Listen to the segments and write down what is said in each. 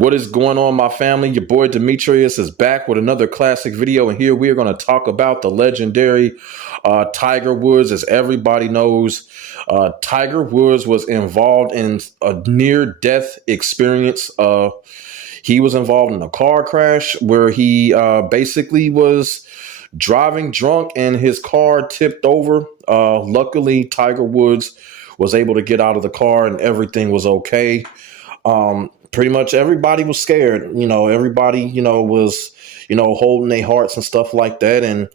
What is going on, my family? Your boy Demetrius is back with another classic video, and here we are going to talk about the legendary Tiger Woods. As everybody knows, Tiger Woods was involved in a near-death experience. He was involved in a car crash where he basically was driving drunk and his car tipped over. Luckily, Tiger Woods was able to get out of the car and everything was okay. Pretty much everybody was scared. Everybody, was, holding their hearts and stuff like that. And,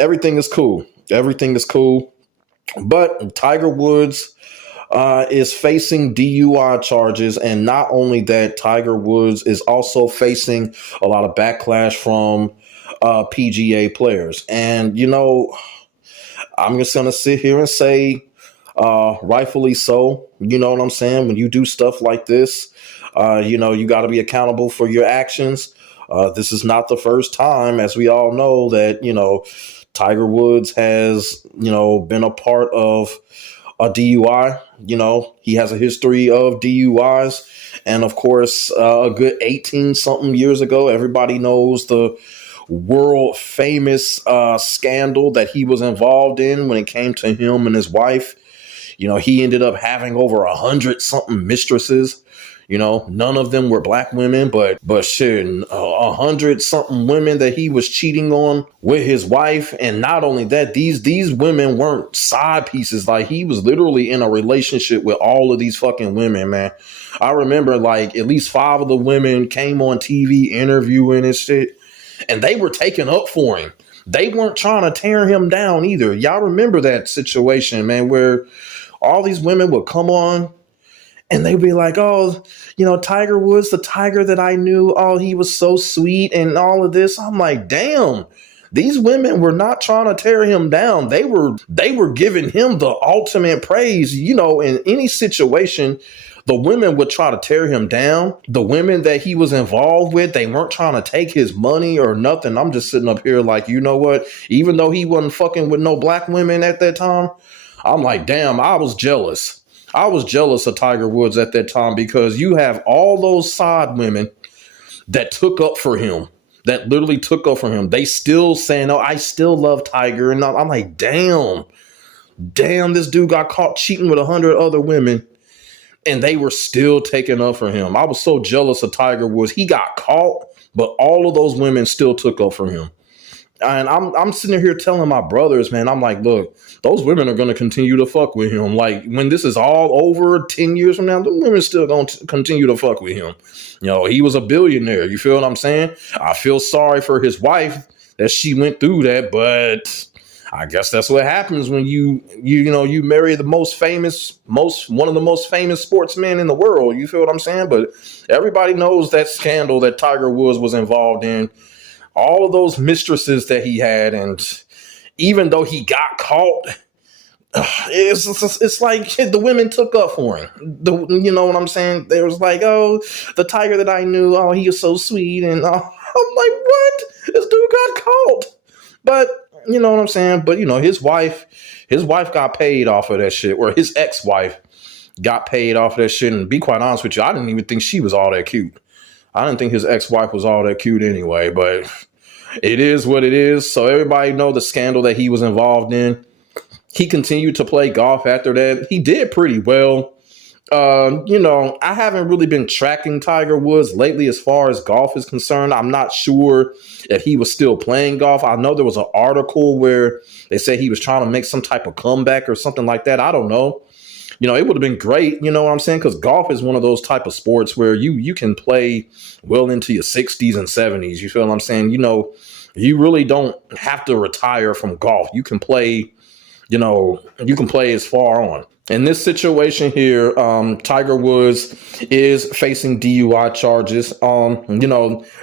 everything is cool. Everything is cool. But Tiger Woods is facing DUI charges. And not only that, Tiger Woods is also facing a lot of backlash from PGA players. And, I'm just going to sit here and say, rightfully so. You know what I'm saying? When you do stuff like this, you got to be accountable for your actions. This is not the first time, as we all know, that, Tiger Woods has, been a part of a DUI. He has a history of DUIs. And of course, a good 18 something years ago, everybody knows the world famous scandal that he was involved in when it came to him and his wife. He ended up having over 100 something mistresses. None of them were black women, but shit, 100 something women that he was cheating on with his wife. And not only that, these women weren't side pieces. Like, he was literally in a relationship with all of these fucking women, man. I remember like at least 5 of the women came on TV interviewing and shit, and they were taking up for him. They weren't trying to tear him down either. Y'all remember that situation, man, where all these women would come on and they'd be like, oh, Tiger Woods, the Tiger that I knew, oh, he was so sweet and all of this. I'm like, damn, these women were not trying to tear him down. They were giving him the ultimate praise. In any situation, the women would try to tear him down. The women that he was involved with, they weren't trying to take his money or nothing. I'm just sitting up here like, you know what? Even though he wasn't fucking with no black women at that time, I'm like, damn, I was jealous. I was jealous of Tiger Woods at that time, because you have all those side women that took up for him, that literally took up for him. They still saying, oh, I still love Tiger. And I'm like, damn, this dude got caught cheating with 100 other women and they were still taking up for him. I was so jealous of Tiger Woods. He got caught, but all of those women still took up for him. And I'm sitting here telling my brothers, man, I'm like, look, those women are going to continue to fuck with him. Like, when this is all over 10 years from now, the women still going to continue to fuck with him. He was a billionaire. You feel what I'm saying? I feel sorry for his wife that she went through that, but I guess that's what happens when you marry the one of the most famous sportsmen in the world. You feel what I'm saying? But everybody knows that scandal that Tiger Woods was involved in. All of those mistresses that he had, and even though he got caught, it's like the women took up for him. You know what I'm saying? They was like, oh, the Tiger that I knew, oh, he was so sweet, and I'm like, what? This dude got caught. But you know what I'm saying? But his wife got paid off of that shit, or his ex-wife got paid off of that shit. And be quite honest with you, I didn't even think she was all that cute. I didn't think his ex-wife was all that cute anyway, but it is what it is. So everybody know the scandal that he was involved in. He continued to play golf after that. He did pretty well. I haven't really been tracking Tiger Woods lately as far as golf is concerned. I'm not sure if he was still playing golf. I know there was an article where they said he was trying to make some type of comeback or something like that. I don't know. It would have been great, you know what I'm saying? Because golf is one of those type of sports where you can play well into your 60s and 70s. You feel what I'm saying? You really don't have to retire from golf. You can play, as far on. In this situation here, Tiger Woods is facing DUI charges.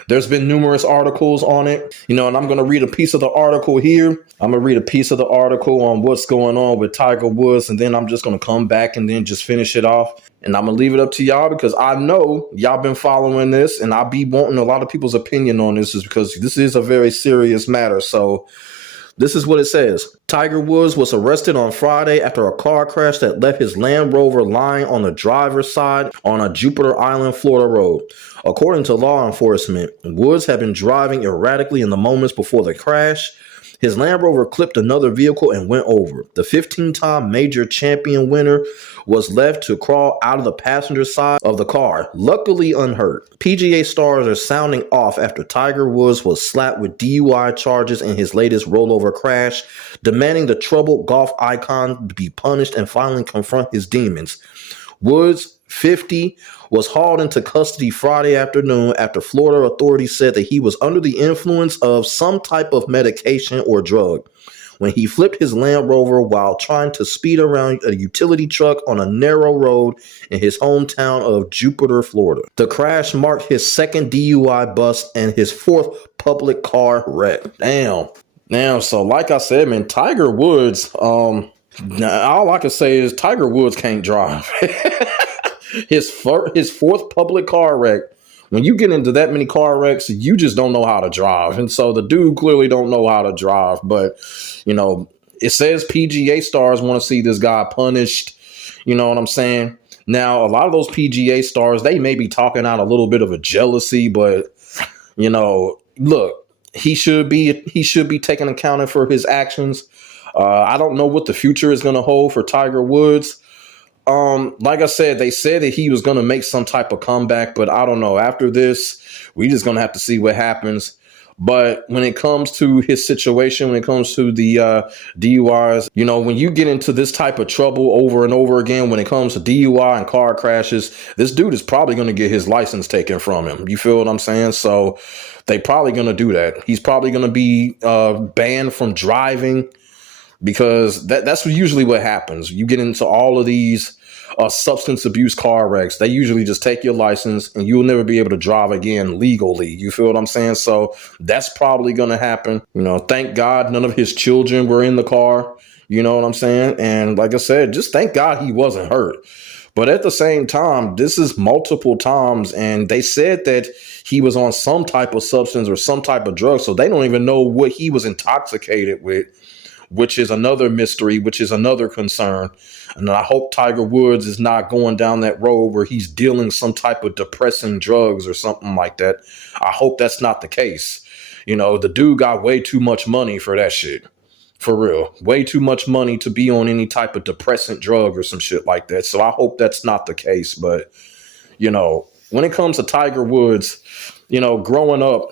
There's been numerous articles on it, and I'm going to read a piece of the article here. I'm going to read a piece of the article on what's going on with Tiger Woods, and then I'm just going to come back and then just finish it off. And I'm going to leave it up to y'all, because I know y'all been following this, and I'll be wanting a lot of people's opinion on this, is because this is a very serious matter. So This is what it says. Tiger Woods was arrested on Friday after a car crash that left his Land Rover lying on the driver's side on a Jupiter Island, Florida road. According to law enforcement, Woods had been driving erratically in the moments before the crash. His Land Rover clipped another vehicle and went over. The 15-time major champion winner was left to crawl out of the passenger side of the car, luckily unhurt. PGA stars are sounding off after Tiger Woods was slapped with DUI charges in his latest rollover crash, demanding the troubled golf icon be punished and finally confront his demons. Woods, 50, was hauled into custody Friday afternoon after Florida authorities said that he was under the influence of some type of medication or drug when he flipped his Land Rover while trying to speed around a utility truck on a narrow road in his hometown of Jupiter, Florida. The crash marked his second DUI bust and his fourth public car wreck. Damn. So like I said, man, Tiger Woods, all I can say is Tiger Woods can't drive. His fourth public car wreck. When you get into that many car wrecks, you just don't know how to drive. And so the dude clearly don't know how to drive. But, it says PGA stars want to see this guy punished. You know what I'm saying? Now, a lot of those PGA stars, they may be talking out a little bit of a jealousy, but, look, he should be taking account for his actions. I don't know what the future is going to hold for Tiger Woods. Like I said, they said that he was going to make some type of comeback, but I don't know. After this, we just going to have to see what happens. But when it comes to his situation, when it comes to the DUIs, when you get into this type of trouble over and over again, when it comes to DUI and car crashes, this dude is probably going to get his license taken from him. You feel what I'm saying? So they probably going to do that. He's probably going to be banned from driving because that's usually what happens. You get into all of these substance abuse car wrecks. They usually just take your license and you'll never be able to drive again legally. You feel what I'm saying? So that's probably going to happen. Thank God none of his children were in the car. You know what I'm saying? And like I said, just thank God he wasn't hurt. But at the same time, this is multiple times. And they said that he was on some type of substance or some type of drug. So they don't even know what he was intoxicated with, which is another mystery, which is another concern. And I hope Tiger Woods is not going down that road where he's dealing some type of depressing drugs or something like that. I hope that's not the case. The dude got way too much money for that shit. For real. Way too much money to be on any type of depressant drug or some shit like that. So I hope that's not the case. But, when it comes to Tiger Woods, growing up,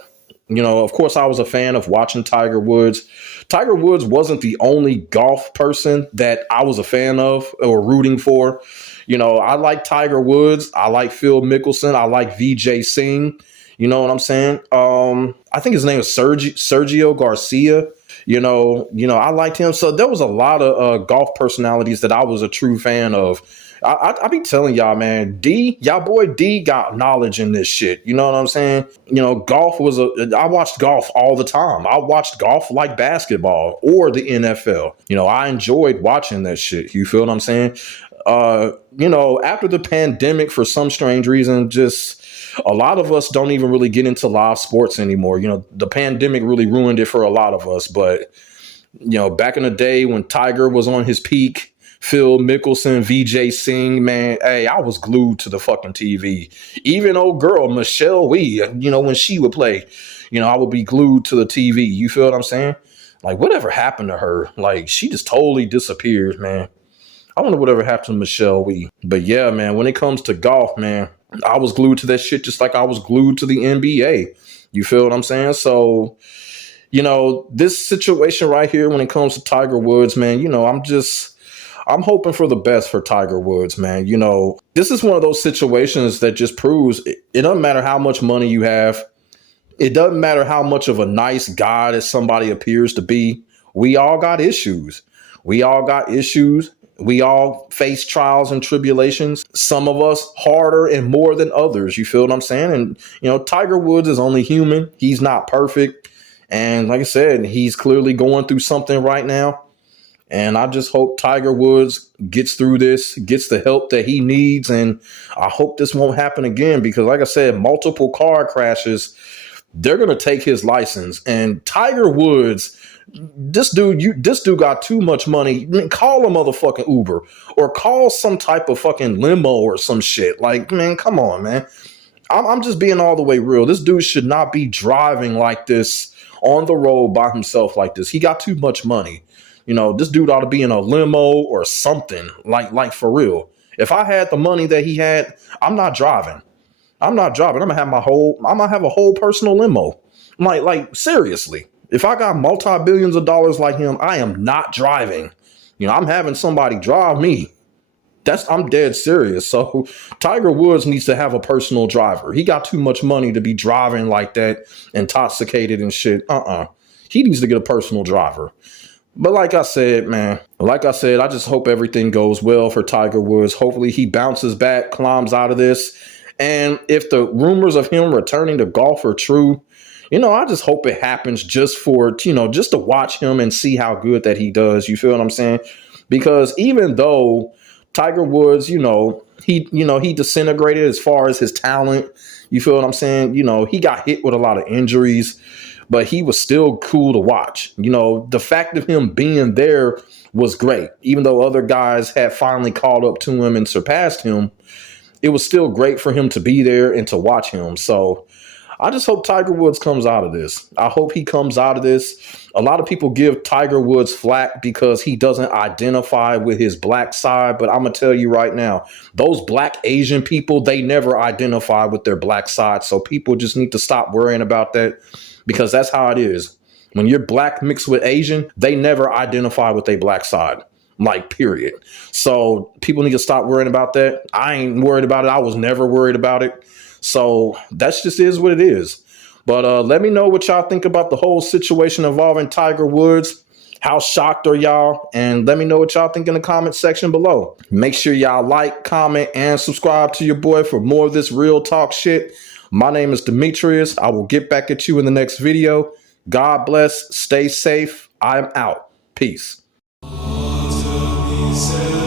of course, I was a fan of watching Tiger Woods. Tiger Woods wasn't the only golf person that I was a fan of or rooting for. I like Tiger Woods. I like Phil Mickelson. I like Vijay Singh. You know what I'm saying? I think his name is Sergio Garcia. I liked him. So there was a lot of golf personalities that I was a true fan of. I be telling y'all, man, y'all boy D got knowledge in this shit. You know what I'm saying? Golf I watched golf all the time. I watched golf like basketball or the NFL. I enjoyed watching that shit. You feel what I'm saying? After the pandemic, for some strange reason, just a lot of us don't even really get into live sports anymore. The pandemic really ruined it for a lot of us. But, back in the day when Tiger was on his peak, Phil Mickelson, Vijay Singh, man, hey, I was glued to the fucking TV. Even old girl, Michelle Wee, when she would play, I would be glued to the TV. You feel what I'm saying? Like, whatever happened to her? Like, she just totally disappeared, man. I wonder whatever happened to Michelle Wee. But yeah, man, when it comes to golf, man, I was glued to that shit just like I was glued to the NBA. You feel what I'm saying? So, this situation right here, when it comes to Tiger Woods, man, I'm hoping for the best for Tiger Woods, man. This is one of those situations that just proves it doesn't matter how much money you have. It doesn't matter how much of a nice guy that somebody appears to be. We all got issues. We all face trials and tribulations. Some of us harder and more than others. You feel what I'm saying? And, Tiger Woods is only human. He's not perfect. And like I said, he's clearly going through something right now. And I just hope Tiger Woods gets through this, gets the help that he needs. And I hope this won't happen again because, like I said, multiple car crashes. they're going to take his license. And Tiger Woods, this dude got too much money. I mean, call a motherfucking Uber or call some type of fucking limo or some shit. Like, man, come on, man. I'm just being all the way real. This dude should not be driving like this on the road by himself like this. He got too much money. You know, this dude ought to be in a limo or something, like for real. If I had the money that he had, I'm not driving. I'm not driving. I'm gonna have a whole personal limo. Like seriously. If I got multi-billions of dollars like him, I am not driving. You know, I'm having somebody drive me. I'm dead serious. So Tiger Woods needs to have a personal driver. He got too much money to be driving like that, intoxicated and shit. He needs to get a personal driver. But like I said, man, I just hope everything goes well for Tiger Woods. Hopefully he bounces back, climbs out of this. And if the rumors of him returning to golf are true, you know, I just hope it happens just just to watch him and see how good that he does. You feel what I'm saying? Because even though Tiger Woods, he disintegrated as far as his talent. You feel what I'm saying? You know, he got hit with a lot of injuries, but he was still cool to watch. You know, the fact of him being there was great. Even though other guys had finally caught up to him and surpassed him, it was still great for him to be there and to watch him. So I just hope Tiger Woods comes out of this. I hope he comes out of this. A lot of people give Tiger Woods flack because he doesn't identify with his black side. But I'm going to tell you right now, those black Asian people, they never identify with their black side. So people just need to stop worrying about that because that's how it is. When you're black mixed with Asian, they never identify with their black side. Like, period. So people need to stop worrying about that. I ain't worried about it. I was never worried about it. So that's just is what it is. But let me know what y'all think about the whole situation involving Tiger Woods. How shocked are y'all? And let me know what y'all think in the comment section below. Make sure y'all like, comment, and subscribe to your boy for more of this real talk shit. My name is Demetrius. I will get back at you in the next video. God bless. Stay safe. I'm out. Peace. Said